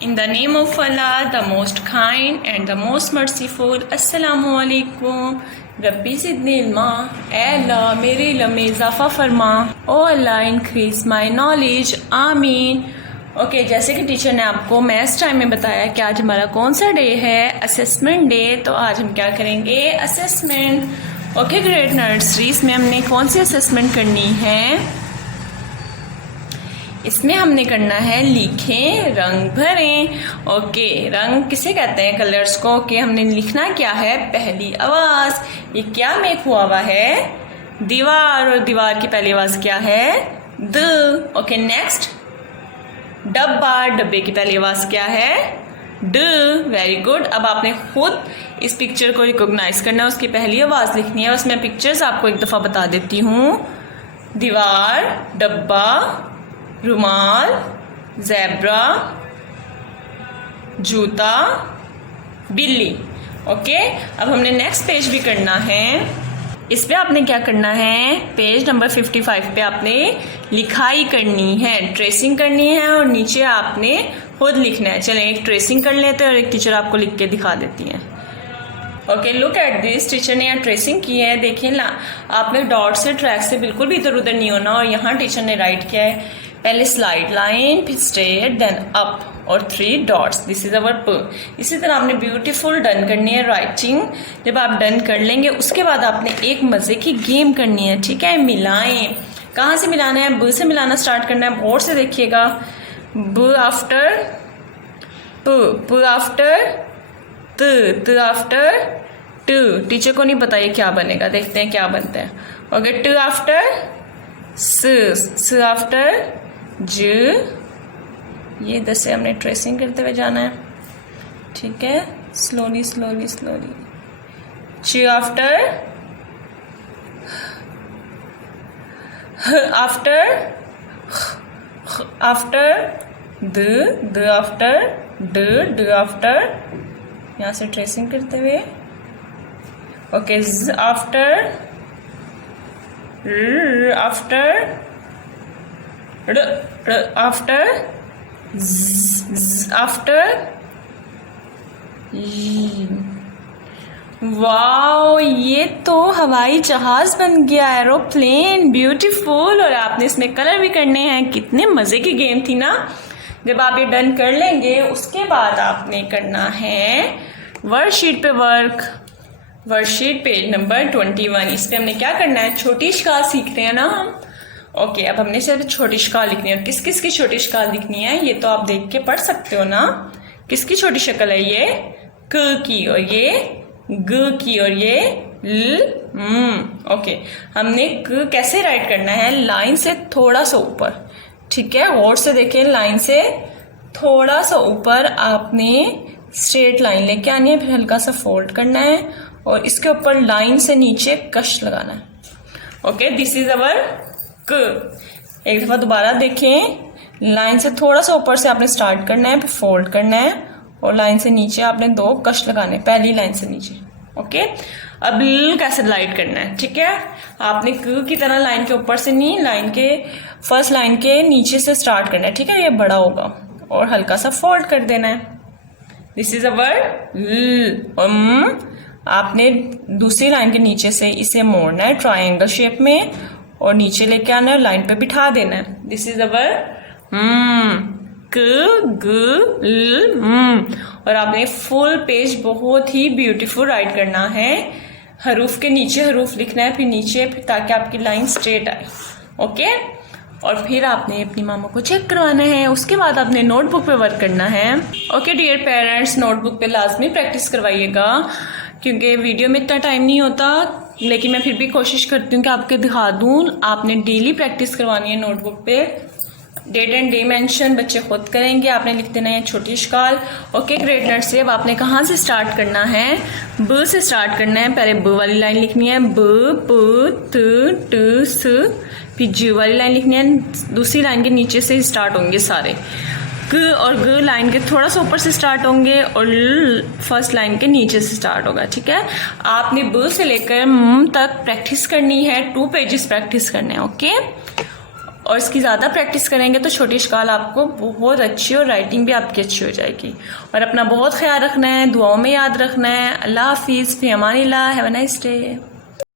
In the name of Allah, the most kind and the most merciful. Assalamu alaikum. Rabbi zidni ilma. Allah, मेरे इल्म में इजाफा फरमा. Oh Allah, increase my knowledge. आमीन. Okay जैसे कि टीचर ने आपको मैथ्स टाइम में बताया कि आज हमारा कौन सा डे है, असेसमेंट डे. तो आज हम क्या करेंगे, असेसमेंट. ओके ग्रेड नर्सरीज में हमने कौन सी असेसमेंट करनी है, इसमें हमने करना है लिखें रंग भरें. ओके रंग किसे कहते हैं, कलर्स को. ओके हमने लिखना क्या है, पहली आवाज. ये क्या मेक हुआ है, दीवार, और दीवार की पहली आवाज क्या है, द. ओके नेक्स्ट डब्बा, डब्बे की पहली आवाज क्या है, ड. Very good. अब आपने खुद इस पिक्चर को रिकॉग्नाइज करना है, उसकी पहली आवाज लिखनी है. बस मैं पिक्चर्स आपको एक दफा बता देती हूँ. दीवार, डब्बा, रुमाल, ज़ेब्रा, जूता, बिल्ली. ओके अब हमने नेक्स्ट पेज भी करना है. इस पे आपने क्या करना है, पेज नंबर 55 पे आपने लिखाई करनी है, ट्रेसिंग करनी है, और नीचे आपने खुद लिखना है. चलें एक ट्रेसिंग कर लेते हैं और एक टीचर आपको लिख के दिखा देती हैं. Okay look at this. Teacher ने यहाँ ट्रेसिंग की है, देखिए ना. आपने डॉट से ट्रैक से बिल्कुल भी इधर उधर नहीं होना. और यहाँ टीचर ने राइट किया है, पहले स्लाइड लाइन, फिर स्ट्रेट, देन अप, और 3 डॉट्स. दिस इज अवर प. इसी तरह आपने ब्यूटीफुल डन करनी है राइटिंग. जब आप डन कर लेंगे उसके बाद आपने एक मजे की गेम करनी है, ठीक है. मिलाएं. कहाँ से मिलाना है, ब से मिलाना स्टार्ट करना है. बोर्ड से देखिएगा. ब आफ्टर प, प आफ्टर त, त आफ्टर ट. टीचर को नहीं पता ये क्या बनेगा, देखते हैं क्या बनता है. ओके ट आफ्टर स, स आफ्टर ज. ये 10 से हमने ट्रेसिंग करते हुए जाना है, ठीक है. Slowly slowly slowly. च आफ्टर ह after after the, the after ड, ड आफ्टर, यहाँ से ट्रेसिंग करते हुए. ओके ज आफ्टर र आफ्टर र आफ्टर आफ्टर. वाओ ये तो हवाई जहाज बन गया, एरोप्लेन. ब्यूटीफुल. और आपने इसमें कलर भी करने हैं. कितने मजे की गेम थी ना. जब आप ये डन कर लेंगे उसके बाद आपने करना है वर्कशीट पे वर्क. Worksheet page number 21. इस पे हमने क्या करना है, छोटी शकाल सीखते हैं ना हम. ओके अब हमने सिर्फ छोटी शकाल लिखनी है. और किस किस की छोटी शकाल लिखनी है ये तो आप देख के पढ़ सकते हो ना. किसकी छोटी शक्ल है, ये क की, और ये ग की, और ये ल. ओके हमने क कैसे राइट करना है, लाइन से थोड़ा सा ऊपर, ठीक है. गौर से देखिए, लाइन से थोड़ा सा ऊपर आपने स्ट्रेट लाइन लेके आनी है, फिर हल्का सा फोल्ड करना है और इसके ऊपर लाइन से नीचे कश लगाना है. ओके दिस इज अवर क. एक दफा दोबारा देखें. लाइन से थोड़ा सा ऊपर से आपने स्टार्ट करना है, फिर फोल्ड करना है, और लाइन से नीचे आपने 2 कश लगाने, पहली लाइन से नीचे. ओके अब ल कैसे लाइट करना है, ठीक है. आपने क की तरह लाइन के ऊपर से नहीं, लाइन के फर्स्ट लाइन के नीचे से स्टार्ट करना है, ठीक है. ये बड़ा होगा और हल्का सा फोल्ड कर देना है. दिस इज अवर ल. आपने दूसरी लाइन के नीचे से इसे मोड़ना है ट्रायंगल शेप में, और नीचे लेके आना है, लाइन पे बिठा देना है. दिस इज अवर क ग ल. और आपने फुल पेज बहुत ही ब्यूटीफुल राइट करना है. हरूफ के नीचे हरूफ लिखना है, फिर नीचे, फिर ताकि आपकी लाइन स्ट्रेट आए. ओके और फिर आपने अपनी मामा को चेक करवाना है. उसके बाद आपने नोटबुक पे वर्क करना है. ओके डियर पेरेंट्स, नोटबुक पे लाजमी प्रैक्टिस करवाइएगा, क्योंकि वीडियो में इतना टाइम नहीं होता, लेकिन मैं फिर भी कोशिश करती हूँ कि आपके दिखा दूँ. आपने डेली प्रैक्टिस करवानी है नोटबुक पे. डेट एंड डे मेंशन बच्चे खुद करेंगे. आपने लिख देना है छोटी शकाल. Okay grade nursery. अब आपने कहाँ से स्टार्ट करना है, ब से स्टार्ट करना है. पहले ब वाली लाइन लिखनी है, ब प त ट स. फिर ज वाली लाइन लिखनी है, दूसरी लाइन के नीचे से स्टार्ट होंगे सारे. क और ग लाइन के थोड़ा सा ऊपर से स्टार्ट होंगे, और ल फर्स्ट लाइन के नीचे से स्टार्ट होगा, ठीक है. आपने ब से लेकर म तक प्रैक्टिस करनी है. 2 पेजेस प्रैक्टिस करने हैं. ओके और इसकी ज़्यादा प्रैक्टिस करेंगे तो छोटी इश्काल आपको बहुत अच्छी और राइटिंग भी आपकी अच्छी हो जाएगी। और अपना बहुत ख्याल रखना है, दुआओं में याद रखना है। अल्लाह हाफिज़, फ़ी अमानिल्लाह, हैव अ नाइस डे।